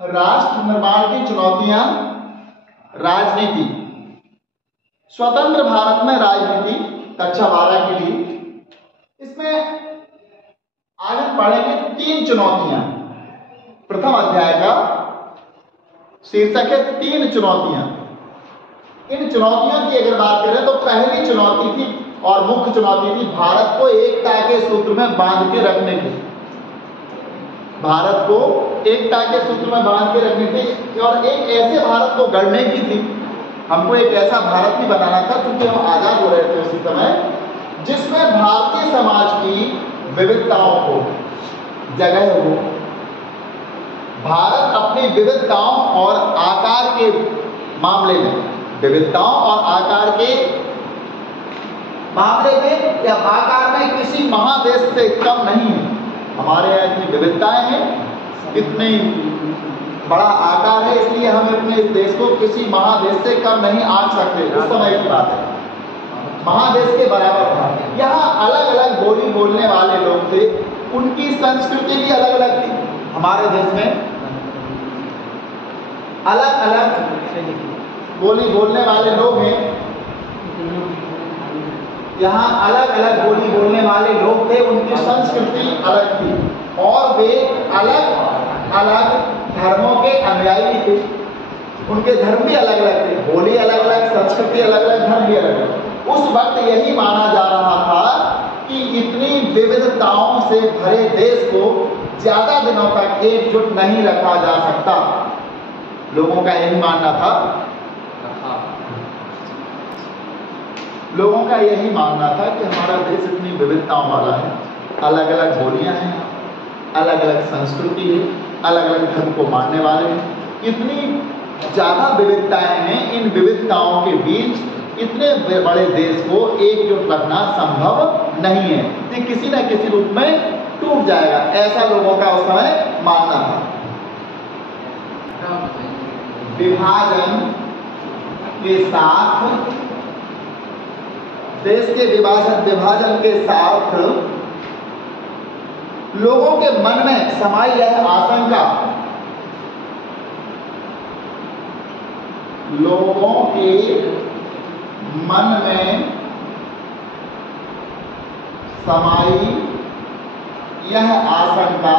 राष्ट्र निर्माण की चुनौतियां, राजनीति। स्वतंत्र भारत में राजनीति, कक्षा 12 के लिए। इसमें आज हम पढ़ेंगे 3 चुनौतियां। प्रथम अध्याय का शीर्षक है 3 चुनौतियां। इन चुनौतियों की अगर बात करें तो पहली चुनौती थी और मुख्य चुनौती थी भारत को एकता के सूत्र में बांध के रखने की। भारत को एकता के सूत्र में बांध के रखनी थी और एक ऐसे भारत को गढ़ने की थी। हमको एक ऐसा भारत भी बनाना था, क्योंकि हम आजाद हो रहे थे उसी समय, जिसमें भारतीय समाज की विविधताओं को जगह हो। भारत अपनी विविधताओं और आकार के मामले में, विविधताओं और आकार के मामले में या आकार में किसी महादेश से कम नहीं है। हमारे यहाँ इतनी विविधताएं हैं, इतनी बड़ा आकार है, इसलिए हम अपने इस देश को किसी महादेश से कम नहीं आंक सकते। उस समय की बात है, महादेश के बराबर था। यहाँ अलग अलग बोली बोलने वाले लोग थे, उनकी संस्कृति भी अलग अलग थी। हमारे देश में अलग अलग बोली बोलने वाले लोग हैं, यहाँ अलग अलग बोली बोलने वाले लोग थे, उनकी संस्कृति अलग थी और वे अलग अलग धर्मों के अनुयायी थे। उनके धर्म भी अलग अलग थे, बोली अलग अलग, संस्कृति अलग अलग, धर्म भी अलग अलग। उस वक्त यही माना जा रहा था कि इतनी विविधताओं से भरे देश को ज्यादा दिनों तक एकजुट नहीं रखा जा सकता। लोगों का यही मानना था, लोगों का यही मानना था कि हमारा देश इतनी विविधताओं वाला है, अलग अलग बोलियां हैं, अलग अलग संस्कृति है, अलग अलग धर्म को मानने वाले हैं, इतनी ज्यादा विविधताएं हैं। इन विविधताओं के बीच इतने बड़े देश को एकजुट रखना संभव नहीं है, ये किसी न किसी रूप में टूट जाएगा, ऐसा लोगों का उस समय मानना था। विभाजन के साथ, देश के विभाजन के साथ लोगों के मन में समाई यह आशंका, लोगों के मन में समाई यह आशंका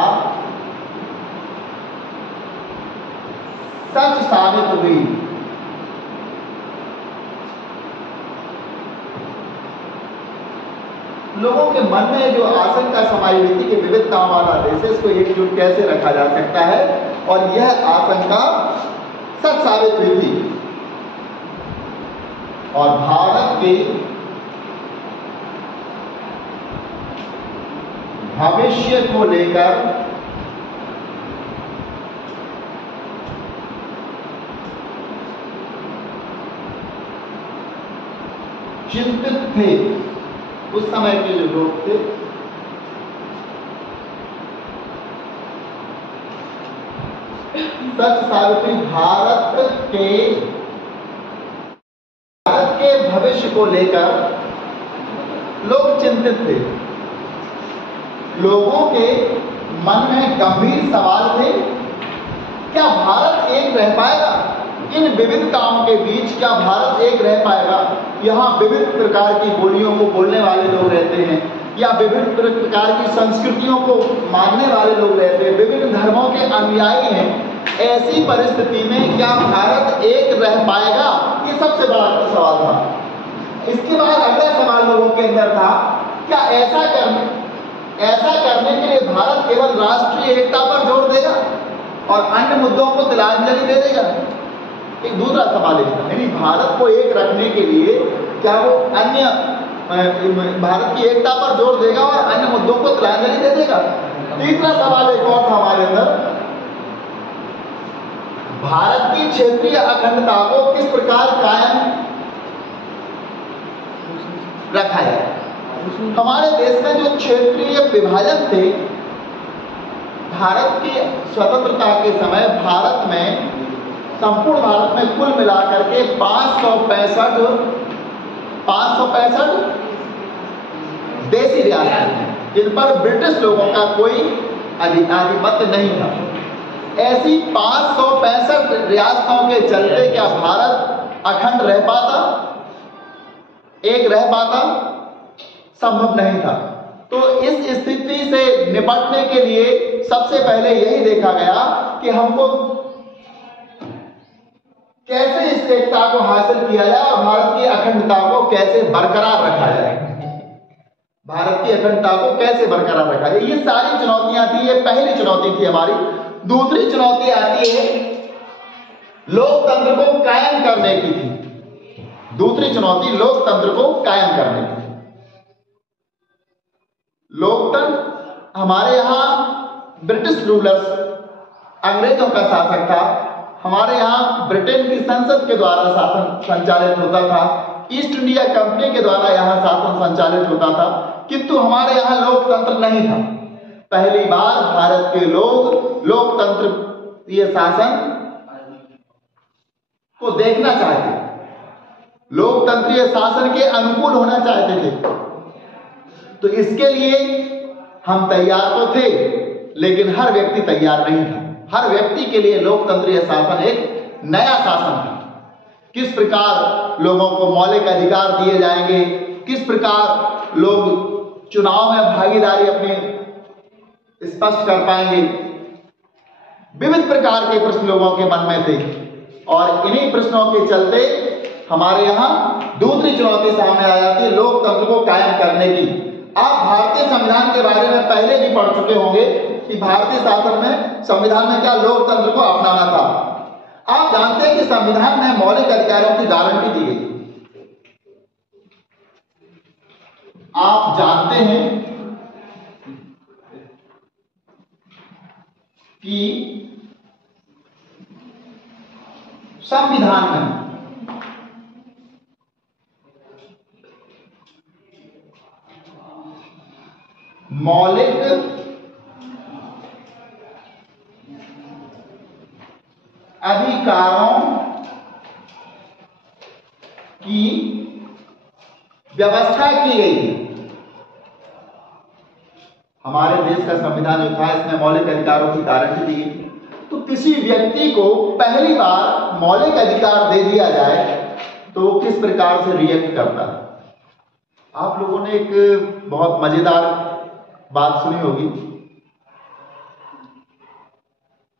सच साबित हुई। लोगों के मन में जो आशंका समाई हुई थी कि विविधताओं वाला देश है, इसको एकजुट कैसे रखा जा सकता है, और यह आशंका सच साबित हुई थी। और भारत के भविष्य को लेकर चिंतित थे उस समय के जो लोग थे। सच साबित हुई, भारत के भविष्य को लेकर लोग चिंतित थे। लोगों के मन में गंभीर सवाल थे, क्या भारत एक रह पाएगा? इन विविधताओं के बीच क्या भारत एक रह पाएगा? यहाँ विविध प्रकार की बोलियों को बोलने वाले लोग रहते हैं, या विभिन्न प्रकार की संस्कृतियों को मानने वाले लोग रहते हैं, विभिन्न धर्मों के अनुयायी हैं। ऐसी परिस्थिति में क्या भारत एक रह पाएगा? ये सबसे बड़ा सवाल था। इसके बाद अगला सवाल लोगों के अंदर था, क्या ऐसा करने के लिए भारत केवल राष्ट्रीय एकता पर जोर देगा और अन्य मुद्दों को तिलांजलि दे देगा? एक दूसरा सवाल है, यानी भारत को एक रखने के लिए क्या वो अन्य भारत की एकता पर जोर देगा और अन्य मुद्दों को तिलांजलि दे देगा? तीसरा सवाल एक और था हमारे अंदर, भारत की क्षेत्रीय अखंडता को किस प्रकार कायम रखा है? हमारे देश में जो क्षेत्रीय विभाजन थे, भारत की स्वतंत्रता के समय भारत में, संपूर्ण भारत में कुल मिलाकर के 565 देसी रियासतें हैं, जिन पर ब्रिटिश लोगों का कोई आधिपत्य नहीं था। ऐसी 565 रियासतों के चलते क्या भारत अखंड रह पाता, एक रह पाता? संभव नहीं था। तो इस स्थिति से निपटने के लिए सबसे पहले यही देखा गया कि हमको कैसे इस एकता को हासिल किया जाए और भारत की अखंडता को कैसे बरकरार रखा जाए। भारत की अखंडता को कैसे बरकरार रखा जाए, ये सारी चुनौतियां थी। ये पहली चुनौती थी हमारी। दूसरी चुनौती आती है लोकतंत्र को कायम करने की थी। दूसरी चुनौती लोकतंत्र को कायम करने की थी। लोकतंत्र हमारे यहां ब्रिटिश रूलर्स, अंग्रेजों का शासक था। हमारे यहां ब्रिटेन की संसद के द्वारा शासन संचालित होता था। ईस्ट इंडिया कंपनी के द्वारा यहां शासन संचालित होता था, किंतु हमारे यहां लोकतंत्र नहीं था। पहली बार भारत के लोग लोकतंत्र ये शासन को देखना चाहते, लोकतंत्रीय शासन के अनुकूल होना चाहते थे। तो इसके लिए हम तैयार तो थे, लेकिन हर व्यक्ति तैयार नहीं था। हर व्यक्ति के लिए लोकतंत्रीय शासन एक नया शासन था। किस प्रकार लोगों को मौलिक अधिकार दिए जाएंगे, किस प्रकार लोग चुनाव में भागीदारी अपनी स्पष्ट कर पाएंगे, विविध प्रकार के प्रश्न लोगों के मन में थे। और इन्हीं प्रश्नों के चलते हमारे यहां दूसरी चुनौती सामने आ जाती है लोकतंत्र को कायम करने की। आप भारतीय संविधान के बारे में पहले भी पढ़ चुके होंगे कि भारतीय शासन में, संविधान में क्या लोकतंत्र को अपनाना था। आप जानते हैं कि संविधान में मौलिक अधिकारों की गारंटी दी गई। आप जानते हैं कि संविधान में मौलिक अधिकारों की व्यवस्था की गई है। हमारे देश का संविधान जो था, इसमें मौलिक अधिकारों की गारंटी दी गई। तो किसी व्यक्ति को पहली बार मौलिक अधिकार दे दिया जाए तो वो किस प्रकार से रिएक्ट करता है। आप लोगों ने एक बहुत मजेदार बात सुनी होगी।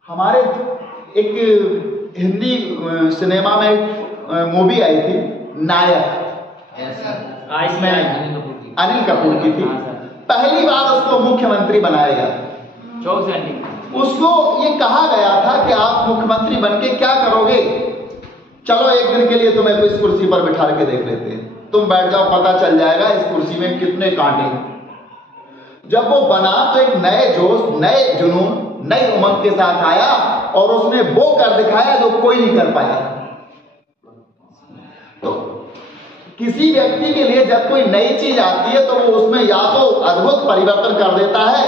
हमारे एक हिंदी सिनेमा में एक मूवी आई थी नायक, इसमें अनिल कपूर की थी। पहली बार उसको मुख्यमंत्री बनाया गया। उसको ये कहा गया था कि आप मुख्यमंत्री बनके क्या करोगे, चलो एक दिन के लिए तुम्हें इस कुर्सी पर बिठा के देख लेते हैं, तुम बैठ जाओ, पता चल जाएगा इस कुर्सी में कितने कांटे हैं। जब वो बना तो एक नए जोश, नए जुनून, नई उमंग के साथ आया और उसने वो कर दिखाया जो कोई नहीं कर पाया। तो किसी व्यक्ति के लिए जब कोई नई चीज आती है तो वो उसमें या तो अद्भुत परिवर्तन कर देता है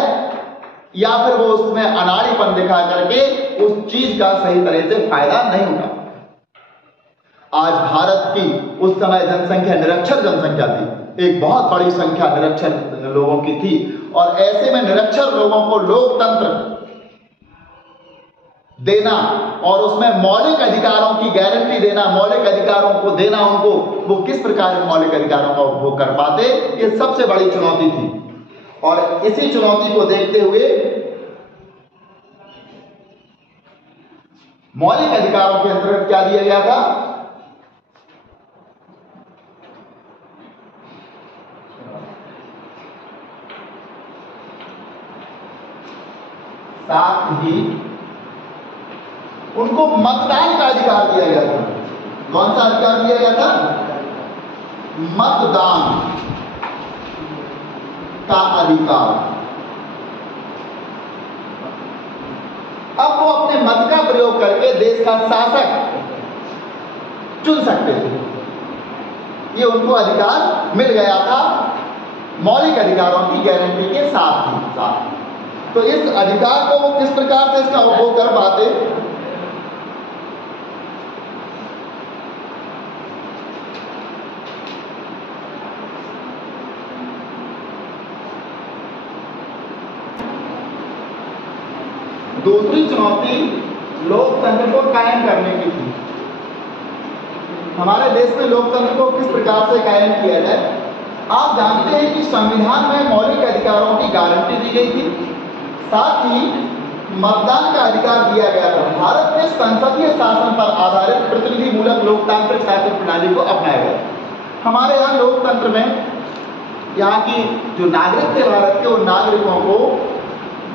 या फिर वो उसमें अनाड़ीपन दिखा करके उस चीज का सही तरह से फायदा नहीं उठा। आज भारत की उस समय जनसंख्या निरक्षर जनसंख्या थी, एक बहुत बड़ी संख्या निरक्षर लोगों की थी। और ऐसे में निरक्षर लोगों को लोकतंत्र देना और उसमें मौलिक अधिकारों की गारंटी देना, मौलिक अधिकारों को देना उनको, वो किस प्रकार मौलिक अधिकारों का उपभोग कर पाते, ये सबसे बड़ी चुनौती थी। और इसी चुनौती को देखते हुए मौलिक अधिकारों के अंतर्गत क्या दिया गया था, साथ ही उनको मतदान का अधिकार दिया गया था। कौन सा अधिकार दिया गया था? मतदान का अधिकार। अब वो अपने मत का प्रयोग करके देश का शासक चुन सकते थे, ये उनको अधिकार मिल गया था मौलिक अधिकारों की गारंटी के साथ ही। तो इस अधिकार को वो किस प्रकार से इसका उपभोग कर पाते, दूसरी चुनौती लोकतंत्र को कायम करने की थी। हमारे देश में लोकतंत्र को किस प्रकार से कायम किया जाए। आप जानते हैं कि संविधान में मौलिक अधिकारों की गारंटी दी गई थी, साथ ही मतदान का अधिकार दिया गया था। भारत में संसदीय शासन पर आधारित प्रतिनिधि मूलक लोकतांत्रिक शासन प्रणाली को अपनाया गया। हमारे यहाँ लोकतंत्र में यहाँ की जो नागरिक थे भारत के, उन नागरिकों को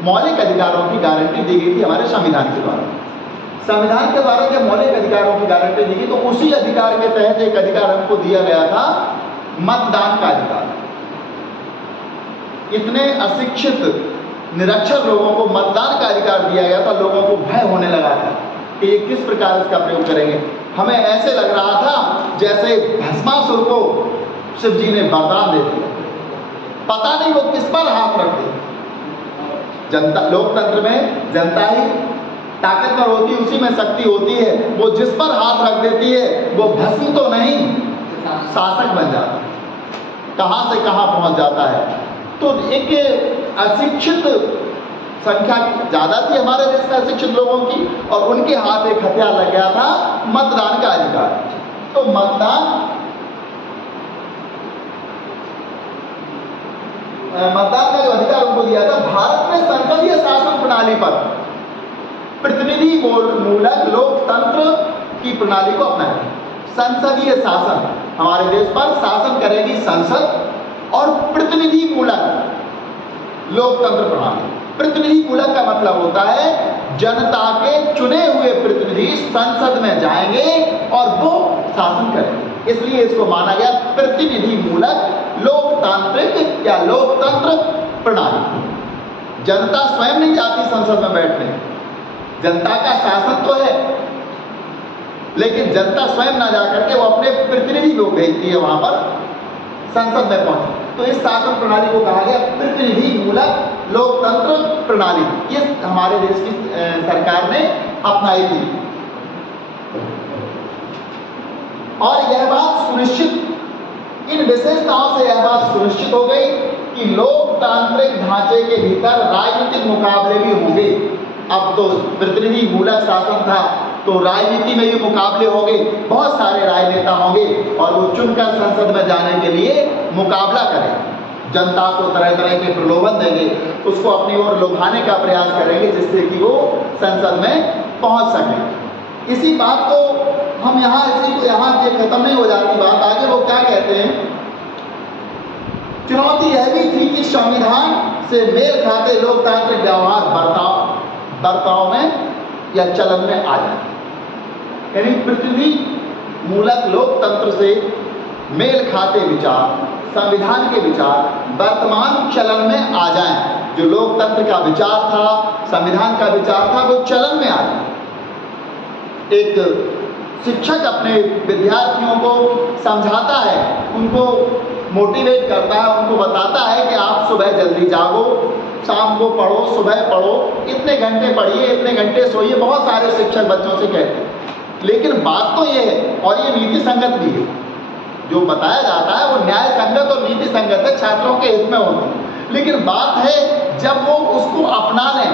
मौलिक अधिकारों की गारंटी दी गई थी हमारे संविधान के द्वारा। संविधान के द्वारा जब मौलिक अधिकारों की गारंटी दी गई तो उसी अधिकार के तहत एक अधिकार हमको दिया गया था, मतदान का अधिकार। इतने अशिक्षित निरक्षर लोगों को मतदान का अधिकार दिया गया था, लोगों को भय होने लगा था कि ये किस प्रकार इसका प्रयोग करेंगे। हमें ऐसे लग रहा था जैसे भस्मासुर को शिव जी ने वरदान दे दिया, पता नहीं वो किस पर हाथ रख दे। जनता, लोकतंत्र में जनता ही ताकतवर होती है, उसी में शक्ति होती है। वो जिस पर हाथ रख देती है वो भस्म तो नहीं, शासक बन जाता है, कहां से कहां पहुंच जाता है। तो एक अशिक्षित संख्या ज्यादा थी हमारे देश में अशिक्षित लोगों की, और उनके हाथ एक हथियार लग गया था, मतदान का अधिकार। तो मतदान का जो अधिकार उनको दिया था, भारत में संसदीय शासन प्रणाली पर प्रतिनिधि मूलक लोकतंत्र की प्रणाली को अपनाया। संसदीय शासन, हमारे देश पर शासन करेगी संसद, और प्रतिनिधि मूलक लोकतंत्र प्रणाली। प्रतिनिधि मूलक का मतलब होता है जनता के चुने हुए प्रतिनिधि संसद में जाएंगे और वो शासन करेंगे, इसलिए इसको माना गया प्रतिनिधि मूलक लोकतांत्रिक या लोकतंत्र प्रणाली। जनता स्वयं नहीं जाती संसद में बैठने, जनता का शासन तो है, लेकिन जनता स्वयं ना जाकर के वो अपने प्रतिनिधि को भेजती है वहां पर संसद में पहुंचे। तो इस शासन प्रणाली को कहा गया प्रतिनिधि मूलक लोकतंत्र प्रणाली। ये हमारे देश की सरकार ने अपनाई थी, और यह बात सुनिश्चित, इन विशेषताओं से यह बात सुनिश्चित हो गई कि लोकतांत्रिक ढांचे के भीतर राजनीतिक मुकाबले भी होंगे। अब तो प्रतिनिधि मूलक शासन था, तो राजनीति में भी मुकाबले होंगे, बहुत सारे राजनेता होंगे और वो चुनकर संसद में जाने के लिए मुकाबला करेंगे, जनता को तरह तरह के प्रलोभन देंगे, उसको अपनी ओर लुभाने का प्रयास करेंगे जिससे कि वो संसद में पहुंच सके। इसी बात को हम यहाँ से खत्म नहीं हो जाती बात, आगे वो क्या कहते हैं, चुनौती यह भी थी कि संविधान से मेल खाते लोकतांत्रिक व्यवहार बर्ताव में या चलन में आ जाए। यानी प्रतिनिधि मूलक लोकतंत्र से मेल खाते विचार, संविधान के विचार वर्तमान चलन में आ जाएं। जो लोकतंत्र का विचार था, संविधान का विचार था, वो चलन में आ जाए। एक शिक्षक अपने विद्यार्थियों को समझाता है, उनको मोटिवेट करता है, उनको बताता है कि आप सुबह जल्दी जागो, शाम को पढ़ो, सुबह पढ़ो, इतने घंटे पढ़िए, इतने घंटे सोइए। बहुत सारे शिक्षक बच्चों से कहते हैं, लेकिन बात तो ये है, और ये नीति संगत भी है, जो बताया जाता है वो न्याय संगत और नीति संगत है, छात्रों के हित में होती है। लेकिन बात है जब वो उसको अपना लें,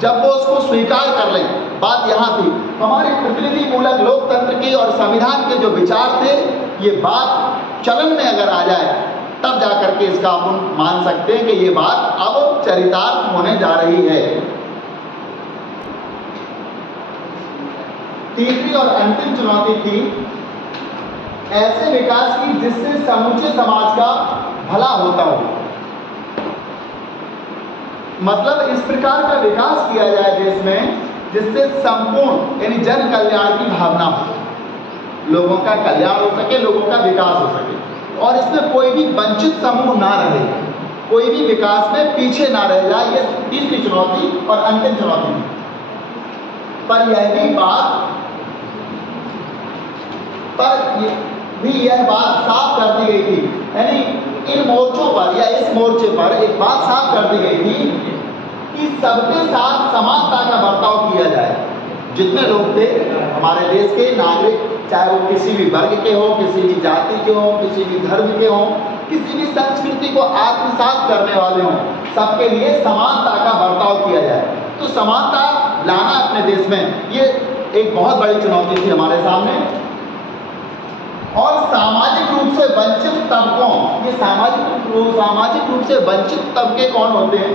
जब वो उसको स्वीकार कर लें, बात यहाँ थी। हमारे प्रतिनिधि मूलक लोकतंत्र की और संविधान के जो विचार थे, ये बात चलन में अगर आ जाए तब जाकर के इसका अपन मान सकते हैं कि ये बात अब चरितार्थ होने जा रही है। तीसरी और अंतिम चुनौती थी ऐसे विकास की जिससे समूचे समाज का भला होता हो। मतलब इस प्रकार का विकास किया जाए देश में जिससे संपूर्ण यानी जन कल्याण की भावना हो, लोगों का कल्याण हो सके, लोगों का विकास हो सके, और इसमें कोई भी वंचित समूह ना रहे, कोई भी विकास में पीछे ना रह जाए। ये तीसरी चुनौती और अंतिम चुनौती। पर यह बात साफ कर दी गई थी, यानी इन मोर्चों पर या इस मोर्चे पर एक बात साफ कर दी गई थी कि सबके साथ समानता का बर्ताव किया जाए। जितने लोग थे हमारे देश के नागरिक, चाहे वो किसी भी वर्ग के हों, किसी भी जाति के हों, किसी भी धर्म के हों, किसी भी संस्कृति को आत्मसात करने वाले हों, सबके लिए समानता का बर्ताव किया जाए। तो समानता लाना अपने देश में, ये एक बहुत बड़ी चुनौती थी हमारे सामने। और सामाजिक रूप से वंचित तबकों, ये सामाजिक रूप से वंचित तबके कौन होते हैं?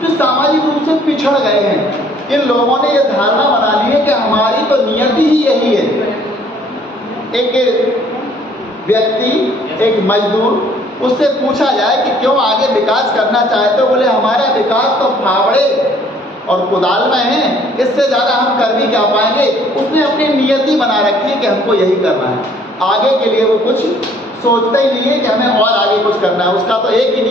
जो सामाजिक रूप से पिछड़ गए हैं। इन लोगों ने यह धारणा बना ली है कि हमारी तो नियति ही यही है। एक व्यक्ति, एक मजदूर, उससे पूछा जाए कि क्यों आगे विकास करना चाहते हो, बोले हमारा विकास तो फावड़े और कुदाल में है, इससे ज्यादा हम कर भी क्या पाएंगे। उसने अपनी नियति बना रखी है कि हमको यही करना है, आगे के लिए वो कुछ सोचता ही नहीं है कि हमें और आगे कुछ करना है। उसका तो एक ही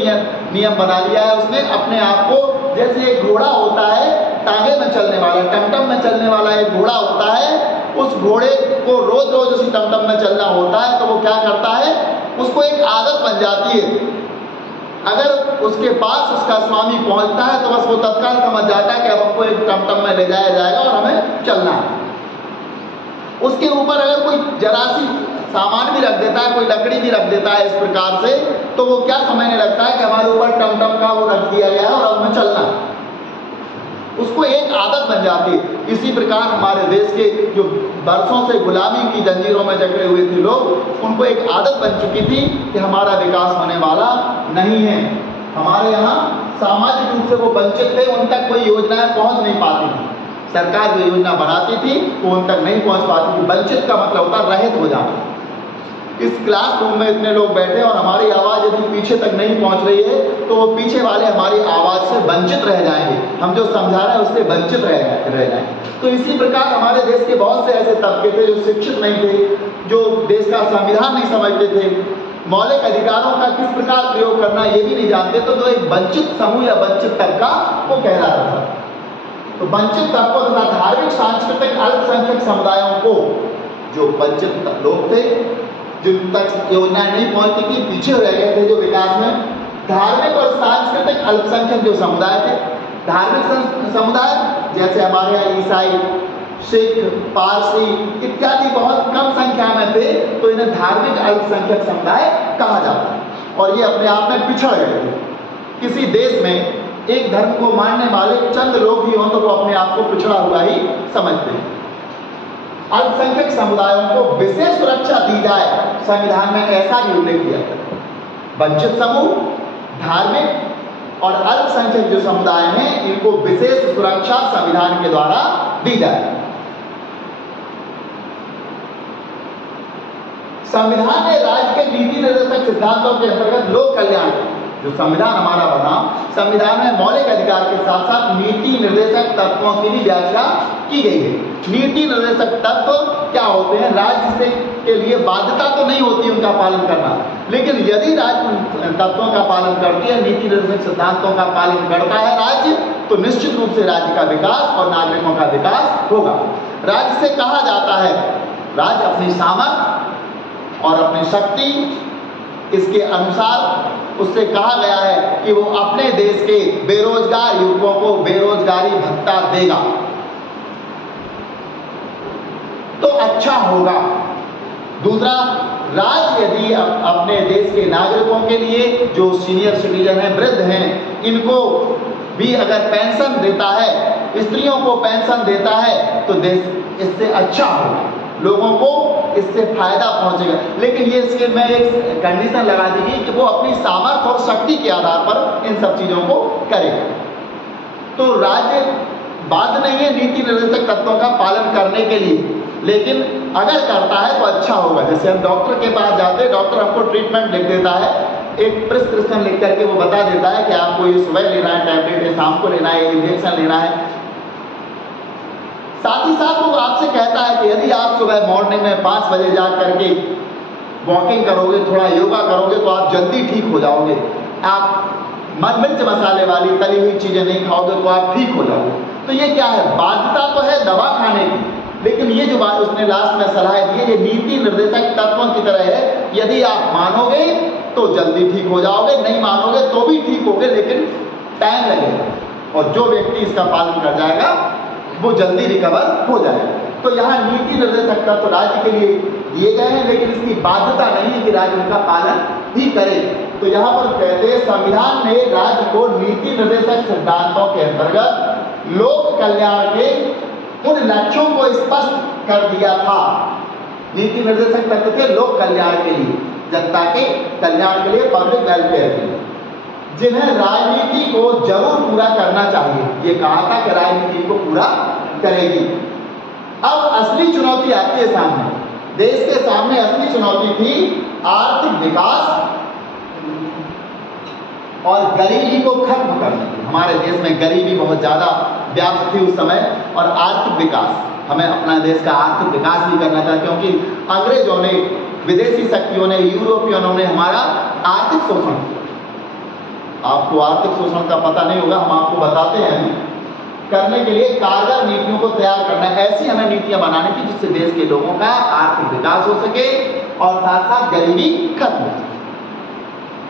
नियम बना लिया है उसने अपने आप को। जैसे एक घोड़ा होता है टांगे में चलने वाला, टमटम में चलने वाला एक घोड़ा होता है, उस घोड़े को रोज रोज उसी टमटम में चलना होता है, तो वो क्या करता है, उसको एक आदत बन जाती है। अगर उसके पास उसका स्वामी पहुंचता है तो बस वो तत्काल समझ जाता है कि अब हमको एक टमटम में ले जाया जाएगा और हमें चलना है। उसके ऊपर अगर कोई जरा सी सामान भी रख देता है, कोई लकड़ी भी रख देता है इस प्रकार से, तो वो क्या समझने लगता है कि हमारे ऊपर टमटम का वो रख दिया गया है और अब हमें चलना है। उसको एक आदत बन जाती है। इसी प्रकार हमारे देश के जो बरसों से गुलामी की जंजीरों में जकड़े हुए थे लोग, उनको एक आदत बन चुकी थी कि हमारा विकास होने वाला नहीं है। हमारे यहाँ सामाजिक रूप से वो वंचित थे, उन तक कोई योजनाएं पहुंच नहीं पाती थी। सरकार जो योजना बनाती थी वो उन तक नहीं पहुंच पाती थी। वंचित का मतलब होता है रहित हो जाना। इस क्लासरूम में इतने लोग बैठे और हमारी आवाज यदि पीछे तक नहीं पहुंच रही है तो वो पीछे वाले हमारी आवाज से वंचित रह जाएंगे, हम जो समझा रहे हैं उससे वंचित रह जाएंगे। तो इसी प्रकार हमारे देश के बहुत से ऐसे तबके थे जो शिक्षित नहीं थे, जो देश का संविधान नहीं समझते थे, मौलिक अधिकारों का किस प्रकार प्रयोग करना ये भी नहीं जानते, तो जो एक वंचित समूह या वंचित तबका वो कहलाता था। तो वंचित तबकों तथा धार्मिक सांस्कृतिक अल्पसंख्यक समुदायों को, जो वंचित लोग थे जिन तक योजनाएं नहीं पहुंचती थी, पीछे रह गए थे जो विकास में, धार्मिक और सांस्कृतिक अल्पसंख्यक जो समुदाय थे, धार्मिक समुदाय जैसे हमारे यहाँ ईसाई, सिख, पारसी इत्यादि बहुत कम संख्या में थे, तो इन्हें धार्मिक अल्पसंख्यक समुदाय कहा जाता है। और ये अपने आप में पिछड़ गए थे। किसी देश में एक धर्म को मानने वाले चंद लोग ही हों तो वो अपने आप को पिछड़ा हुआ ही समझते हैं। अल्पसंख्यक समुदायों को विशेष सुरक्षा दी जाए, संविधान में ऐसा भी उल्लेख किया गया। वंचित समूह, धार्मिक और अल्पसंख्यक जो समुदाय हैं, इनको विशेष सुरक्षा संविधान के द्वारा दी जाए। संविधान ने राज्य के नीति निर्देशक सिद्धांतों के अंतर्गत लोक कल्याण, जो संविधान हमारा बना, संविधान में मौलिक अधिकार के साथ साथ नीति निर्देशक तत्वों की भी व्याख्या की गई है। नीति निर्देशक तत्व क्या होते हैं? राज्य से के लिए बाध्यता तो नहीं होती उनका पालन करना, लेकिन यदि राज्य तत्वों का पालन करती है, नीति निर्देशक सिद्धांतों का पालन करता है राज्य, तो निश्चित रूप से राज्य का विकास और नागरिकों का विकास होगा। राज्य से कहा जाता है, राज्य अपनी सामर्थ्य और अपनी शक्ति इसके अनुसार उससे कहा गया है कि वो अपने देश के बेरोजगार युवकों को बेरोजगारी भत्ता देगा तो अच्छा होगा। दूसरा, राज्य यदि अपने देश के नागरिकों के लिए, जो सीनियर सिटीजन हैं, वृद्ध हैं, इनको भी अगर पेंशन देता है, स्त्रियों को पेंशन देता है, तो देश इससे अच्छा होगा, लोगों को इससे फायदा पहुंचेगा। लेकिन ये इसके में एक कंडीशन लगा दी गई कि वो अपनी सामर्थ्य और शक्ति के आधार पर इन सब चीजों को करेगा। तो राज्य बाध्य नहीं है नीति निर्देशक तत्वों का पालन करने के लिए, लेकिन अगर करता है तो अच्छा होगा। जैसे हम डॉक्टर के पास जाते हैं, डॉक्टर हमको ट्रीटमेंट लिख देता है, एक प्रिस्क्रिप्शन लिख करके वो बता देता है कि आपको ये सुबह लेना है टैबलेट, ये शाम को लेना है, इंजेक्शन लेना है। साथ ही साथ वो आपसे कहता है कि यदि आप सुबह मॉर्निंग में 5 बजे जा करके वॉकिंग करोगे, थोड़ा योगा करोगे, तो आप जल्दी ठीक हो जाओगे। आप मिर्च मसाले वाली तली हुई चीजें नहीं खाओगे तो आप ठीक हो जाओगे। तो ये क्या है? बाध्यता तो है दवा खाने की, लेकिन ये जो बात उसने लास्ट में सलाह दी है, ये नीति निर्देशक तत्वों की तरह है। यदि आप मानोगे तो जल्दी ठीक हो जाओगे, नहीं मानोगे तो भी ठीक होगे, लेकिन टाइम लगेगा। और जो व्यक्ति इसका पालन कर जाएगा वो जल्दी रिकवर हो जाएगा। तो यहाँ नीति निर्देशक तत्व राज्य के लिए दिए गए हैं, लेकिन इसकी बाध्यता नहीं है कि राज्य उनका पालन ही करे। तो यहाँ पर कहते हैं संविधान ने राज्य को नीति निर्देशक सिद्धांतों के अंतर्गत लोक कल्याण के उन लक्ष्यों को स्पष्ट कर दिया था। नीति निर्देशक तत्व थे लोक कल्याण के लिए, जनता के कल्याण के लिए, पब्लिक वेलफेयर के लिए, जिन्हें राजनीति को जरूर पूरा करना चाहिए। ये कहा था कि राजनीति को पूरा करेगी। अब असली चुनौती आती है सामने, देश के सामने असली चुनौती थी आर्थिक विकास और गरीबी को खत्म करने की। हमारे देश में गरीबी बहुत ज्यादा व्याप्त थी उस समय, और आर्थिक विकास, हमें अपना देश का आर्थिक विकास भी करना था, क्योंकि अंग्रेजों ने, विदेशी शक्तियों ने, यूरोपियनों ने हमारा आर्थिक शोषण किया। आपको आर्थिक शोषण का पता नहीं होगा, हम आपको बताते हैं। करने के लिए कारगर नीतियों को तैयार करना, ऐसी हमें नीतियां बनानी थी जिससे देश के लोगों का आर्थिक विकास हो सके और साथ साथ गरीबी खत्म हो सके।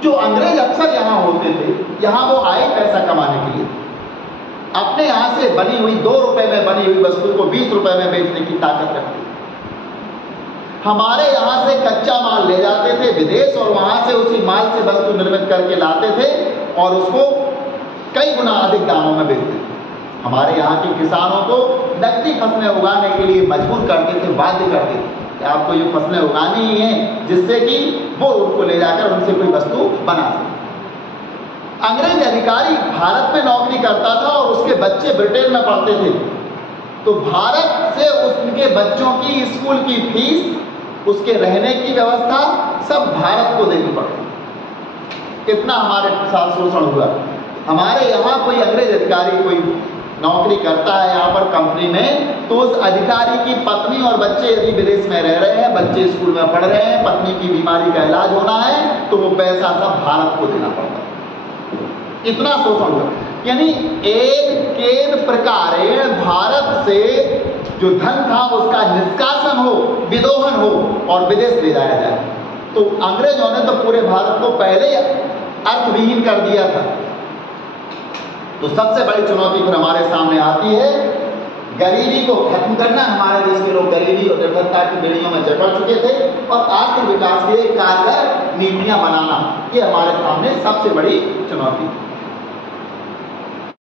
जो अंग्रेज अक्सर यहाँ होते थे, यहाँ वो आए पैसा कमाने के लिए, अपने यहाँ से बनी हुई 2 रुपए में बनी हुई वस्तु को 20 रुपए में बेचने की ताकत रखते थे। हमारे यहाँ से कच्चा माल ले जाते थे विदेश, और वहां से उसी माल से वस्तु निर्मित करके लाते थे और उसको कई गुना अधिक दामों में बेचते थे। हमारे यहाँ के किसानों को नकदी फसलें उगाने के लिए मजबूर करते थे, बाध्य करते थे कि आपको ये फसलें उगानी ही है, जिससे कि वो उनको ले जाकर उनसे कोई वस्तु बना सके। अंग्रेज अधिकारी भारत में नौकरी करता था और उसके बच्चे ब्रिटेन में पढ़ते थे, तो भारत से उसके बच्चों की स्कूल की फीस, उसके रहने की व्यवस्था सब भारत को देनी पड़ती। इतना हमारे साथ शोषण हुआ। हमारे यहाँ कोई अंग्रेज अधिकारी कोई नौकरी करता है यहाँ पर कंपनी में, तो उस अधिकारी की पत्नी और बच्चे यदि विदेश में रह रहे हैं, बच्चे स्कूल में पढ़ रहे हैं, पत्नी की बीमारी का इलाज होना है, तो वो पैसा सब भारत को देना पड़ता है। इतना शोषण हुआ। यानी एक प्रकार भारत से जो धन था उसका निष्कासन हो, विदोहन हो और विदेश ले जाया जाए। तो अंग्रेजों ने तो पूरे भारत को पहले अर्थविहीन कर दिया था। तो सबसे बड़ी चुनौती फिर हमारे सामने आती है गरीबी को खत्म करना। हमारे देश के लोग गरीबी और निर्धनता की बेड़ियों में जकड़ चुके थे, और आर्थिक विकास के लिए कारगर नीतियां बनाना, ये हमारे सामने सबसे बड़ी चुनौती।